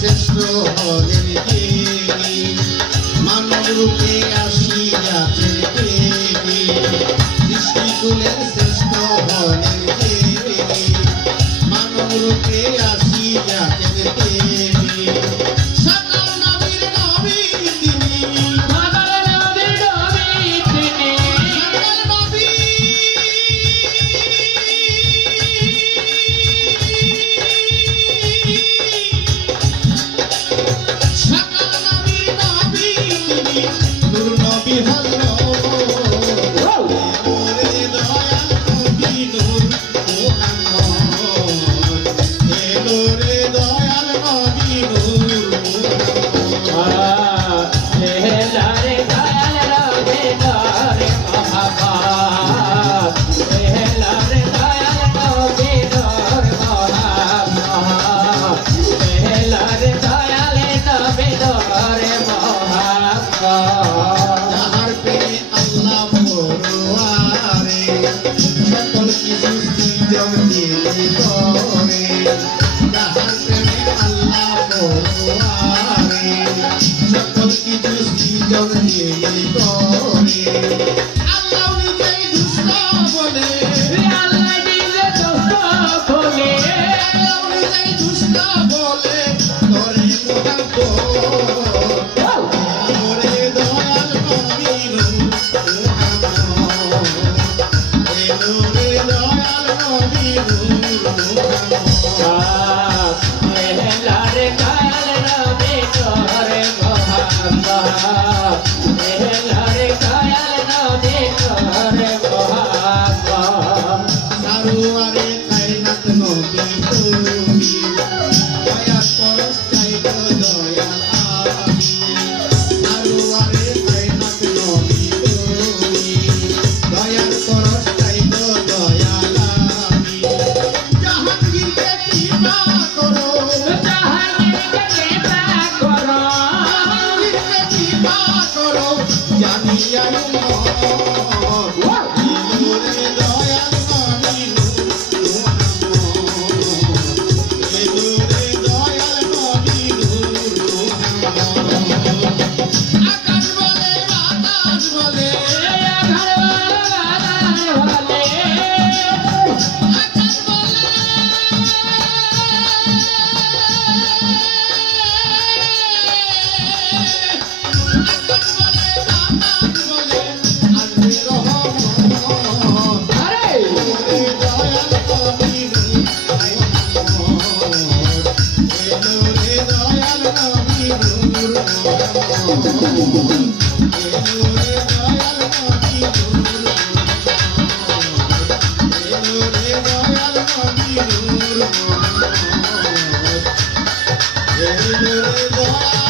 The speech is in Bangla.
শ্রেষ্ঠ হলেন তিনি, মানব রূপে আসিয়াছেন তিনি, সৃষ্টিকুলের শ্রেষ্ঠ হলেন তিনি, মানব রূপে আসিয়াছেন তিনি। সকল নবীর নবী তিনি, সকল নবীর নবী তিনি, সকল নবী সকল নবীর নবী তিনি, নূর নবী হযরত ওরে দয়াল নবী নূর মুহাম্মদ, এলো রে দয়াল নবী নূর মুহাম্মদ। এহলারে দয়াল নবী নূর মুহাম্মদ, এহলারে দয়াল নবী নূর মুহাম্মদ, এহলারে দয়াল নবী নূর মুহাম্মদ। যাহার প্রেমে আল্লাহ পরোয়ারে, সকল কিছু সৃজন তিনি করে। যাহার প্রেমে আল্লাহ পরোয়ারে, সকল কিছু সৃজন তিনি করে। আল্লাহ নিজেই দুষ্ট বলে, আল্লাহ নিজে দুষ্ট বলে, আল্লাহ নিজেই দুষ্ট বলে, করে মোহাম্মদ, ওরে দয়াল নবী নূর মুহাম্মদ, এলো রে দয়াল নবী নূর মুহাম্মদ। এহলারে দয়াল নবী নূর মুহাম্মদ, এহলারে দয়াল নবী নূর মুহাম্মদ। সারোয়ারে কায়নাত নবী তুমি, দয়ার পরশ চাইব দয়াল আমি। সারোয়ারে কায়নাত নবী তুমি, দয়ার পরশ চাইব দয়াল আমি। জাহাঙ্গীরকে কৃপা করো, জাহাঙ্গীরকে কৃপা করো, জাহাঙ্গীরকে কৃপা করো, জানিয়া রে দয়াল নবী নূর মুহাম্মদ, এলো রে দয়াল নবী নূর মুহাম্মদ। আকাশ বলে বাতাস বলে, ঘর বলে, আকাশ বলে আকাশ বলে বাতাস বলে, আসবে রহমত, আরে ওরে দয়াল নবী নূর মুহাম্মদ, এলো রে দয়াল নবী নূর মুহাম্মদ, এলো রে দয়াল নবী নূর মুহাম্মদ, এলো রে দয়াল নবী নূর মুহাম্মদ, এলো রে দয়াল